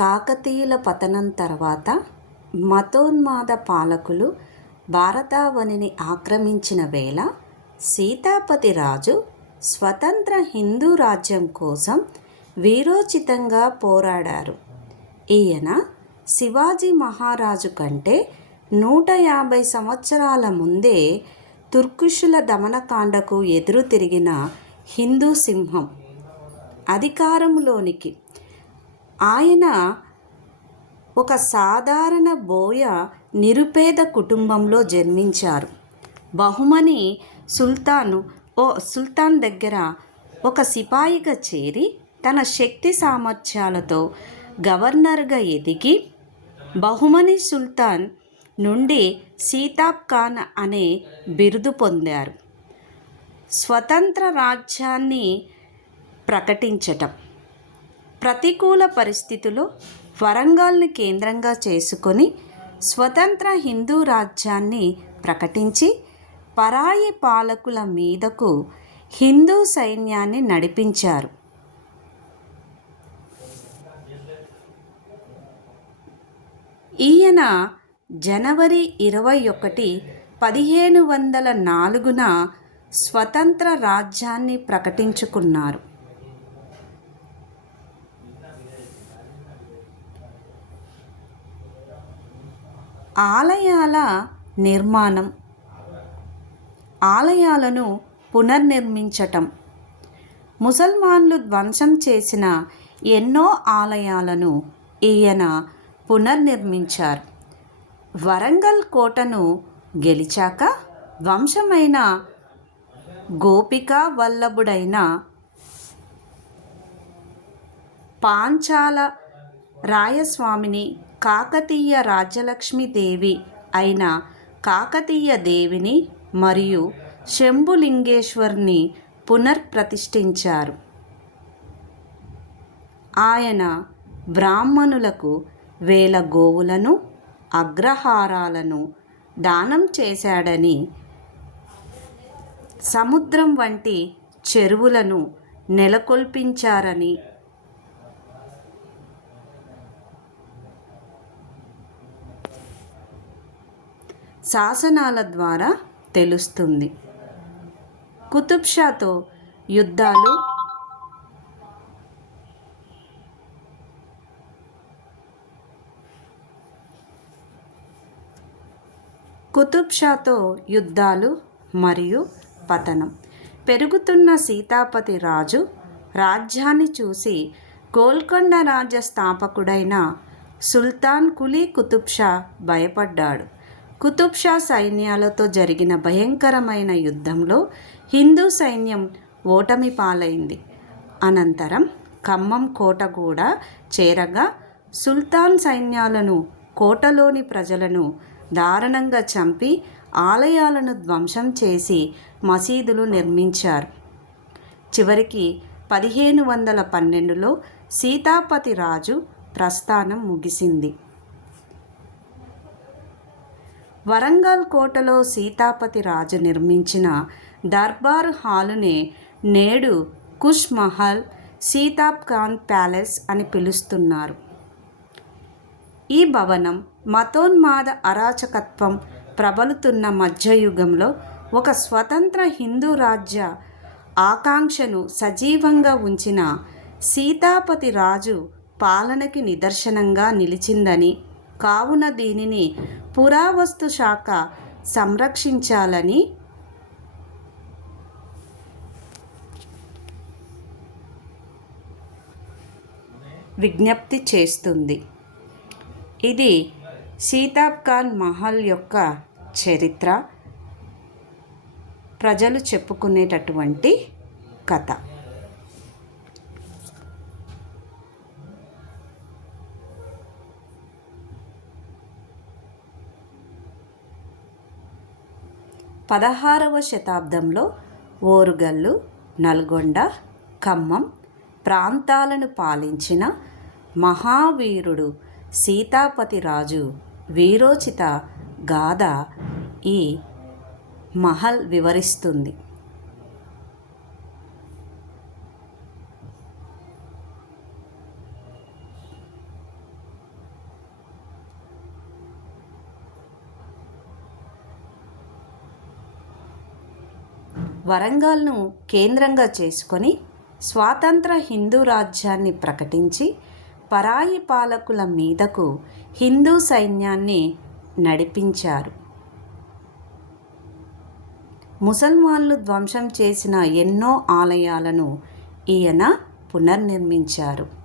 కాకతీయుల పతనం తర్వాత మతోన్మాద పాలకులు భారతావనిని ఆక్రమించిన వేళ సీతాపతి రాజు స్వతంత్ర హిందూ రాజ్యం కోసం వీరోచితంగా పోరాడారు. ఈయన శివాజీ మహారాజు కంటే 150 సంవత్సరాల ముందే తుర్కిషుల దమనకాండకు ఎదురు తిరిగిన హిందూ సింహం. అధికారంలోనికి ఆయన ఒక సాధారణ బోయ నిరుపేద కుటుంబంలో జన్మించారు. బహుమని సుల్తాన్ దగ్గర ఒక సిపాయిగా చేరి తన శక్తి సామర్థ్యాలతో గవర్నర్గా ఎదిగి బహుమని సుల్తాన్ నుండి సీతాబ్ ఖాన్ అనే బిరుదు పొందారు. స్వతంత్ర రాజ్యాన్ని ప్రకటించటం. ప్రతికూల పరిస్థితుల్లో వరంగల్ని కేంద్రంగా చేసుకొని స్వతంత్ర హిందూ రాజ్యాన్ని ప్రకటించి పరాయి పాలకుల మీదకు హిందూ సైన్యాన్ని నడిపించారు. ఈయన జనవరి 21, 1504న స్వతంత్ర రాజ్యాన్ని ప్రకటించుకున్నారు. ఆలయాల నిర్మాణం, ఆలయాలను పునర్నిర్మించటం. ముసల్మాన్లు ధ్వంసం చేసిన ఎన్నో ఆలయాలను ఈయన పునర్నిర్మించారు. వరంగల్ కోటను గెలిచాక వంశమైన గోపికా వల్లభుడైన పాంచాల రాయస్వామిని, కాకతీయ రాజ్యలక్ష్మీదేవి అయిన కాకతీయ దేవిని మరియు శంభులింగేశ్వర్ని పునర్ప్రతిష్ఠించారు. ఆయన బ్రాహ్మణులకు వేల గోవులను, అగ్రహారాలను దానం చేశాడని, సముద్రం వంటి చెరువులను నెలకొల్పించారని, శాసనాల ద్వారా తెలుస్తుంది. కుతుబ్ షాతో యుద్ధాలు, మరియు పతనం. పెరుగుతున్న సీతాపతి రాజు రాజ్యాన్ని చూసి గోల్కొండ రాజ్య స్థాపకుడైన సుల్తాన్ కులీ కుతుబ్ షా భయపడ్డాడు. కుతుబ్ షా సైన్యాలతో జరిగిన భయంకరమైన యుద్ధంలో హిందూ సైన్యం ఓటమి పాలైంది. అనంతరం ఖమ్మం కోట కూడా చేరగా సుల్తాన్ సైన్యాలను, కోటలోని ప్రజలను దారుణంగా చంపి ఆలయాలను ధ్వంసం చేసి మసీదులు నిర్మించారు. చివరికి 1512లో సీతాపతి రాజు ప్రస్థానం ముగిసింది. వరంగల్ కోటలో సీతాపతి రాజు నిర్మించిన దర్బార్ హాలునే నేడు కుష్ మహల్, సీతాబ్ ఖాన్ ప్యాలెస్ అని పిలుస్తున్నారు. ఈ భవనం మతోన్మాద అరాచకత్వం ప్రబలుతున్న మధ్యయుగంలో ఒక స్వతంత్ర హిందూ రాజ్య ఆకాంక్షను సజీవంగా ఉంచిన సీతాపతి రాజు పాలనకి నిదర్శనంగా నిలిచిందని, కావున దీనిని పురావస్తు శాఖ సంరక్షించాలని విజ్ఞప్తి చేస్తుంది. ఇది సీతాబ్ ఖాన్ మహల్ యొక్క చరిత్ర, ప్రజలు చెప్పుకునేటటువంటి కథ. పదహారవ శతాబ్దంలో ఓరుగల్లు, నల్గొండ, ఖమ్మం ప్రాంతాలను పాలించిన మహావీరుడు సీతాపతి రాజు వీరోచిత గాథ ఈ మహల్ వివరిస్తుంది. వరంగల్ను కేంద్రంగా చేసుకొని స్వాతంత్ర హిందూ రాజ్యాన్ని ప్రకటించి పరాయి పాలకుల మీదకు హిందూ సైన్యాన్ని నడిపించారు. ముసల్మాన్లు ధ్వంసం చేసిన ఎన్నో ఆలయాలను ఈయన పునర్నిర్మించారు.